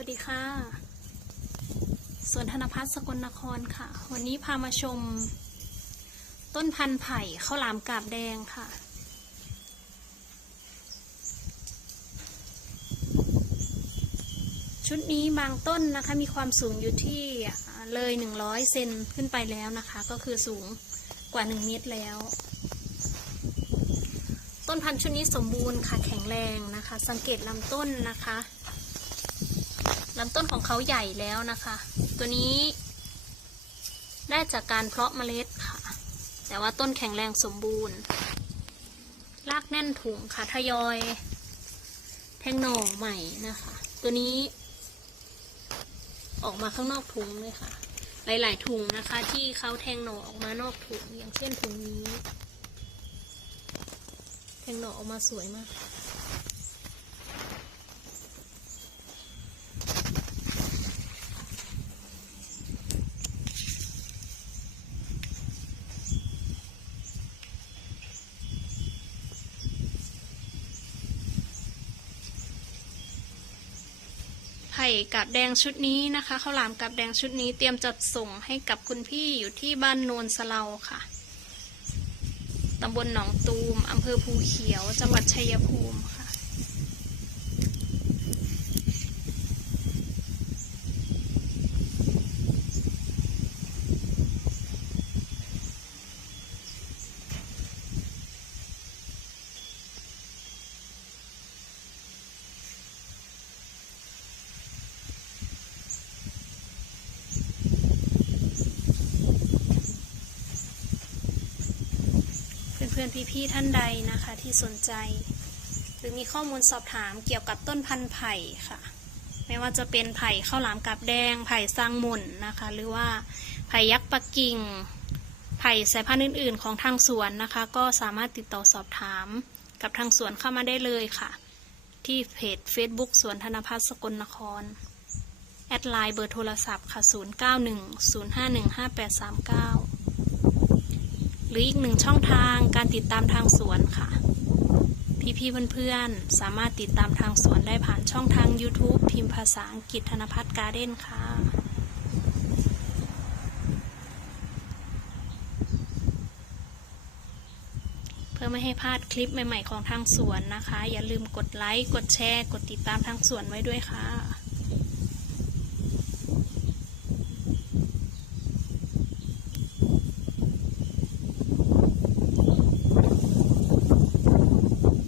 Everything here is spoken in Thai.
วัสดีค่ะ สวนธนพัฒน์สกลนครค่ะ วันนี้พามาชม ต้นพันธุ์ไผ่ข้าวหลามกาบแดงค่ะ ชุดนี้บางต้นนะคะมีความสูงอยู่ที่เลย 100 เซนขึ้นไปแล้วนะคะ ก็คือสูงกว่า 1 เมตรแล้ว ต้นพันธุ์ชุดนี้สมบูรณ์ค่ะแข็งแรงนะคะ สังเกตลำต้นนะคะ ลำต้นของเขาใหญ่แล้วนะคะ ตัวนี้ ได้จากการเพาะเมล็ดค่ะ แต่ว่าต้นแข็งแรงสมบูรณ์ รากแน่นถุงค่ะทยอย แทงหน่อใหม่นะคะ ตัวนี้ ออกมาข้างนอกถุงเลยค่ะ หลาย ๆ ถุงนะคะ ที่เขาแทงหน่อออกมานอกถุงอย่างเช่นถุงนี้ แทงหน่อออกมาสวยมาก ไผ่กับแดงชุดนี้นะคะข้าวหลามกับแดงชุดนี้เตรียมจัดส่งให้กับคุณพี่อยู่ที่บ้านโนนสะเลาค่ะตำบลหนองตูมอำเภอภูเขียว จังหวัดชัยภูมิค่ะ เพื่อนๆพี่ๆท่านใดนะคะที่สนใจ หรือมีข้อมูลสอบถามเกี่ยวกับต้นพันธุ์ไผ่ค่ะ ไม่ว่าจะเป็นไผ่ข้าวหลามกับแดง ไผ่ซางหม่นนะคะ หรือว่าไผ่ยักษ์ปักกิ่ง ไผ่สายพันธุ์อื่น ๆ ของทางสวนนะคะ ก็สามารถติดต่อสอบถามกับทางสวนเข้ามาได้เลยค่ะ ที่เพจ Facebook สวนธนพัฒน์สกลนคร แอดไลน์เบอร์โทรศัพท์ค่ะ 0910515839ห รืออีกหนึ่งช่องทางการติดตามทางสวนค่ะ พี่ๆเพื่อนๆ สามารถติดตามทางสวนได้ผ่านช่องทาง YouTube พิมพ์ภาษาอังกฤษธนพัฒน์การ์เด้นค่ะเพื่อไม่ให้พลาดคลิปใหม่ ๆ ของทางสวนนะคะ อย่าลืมกดไลค์ กดแชร์ กดติดตามทางสวนไว้ด้วยค่ะ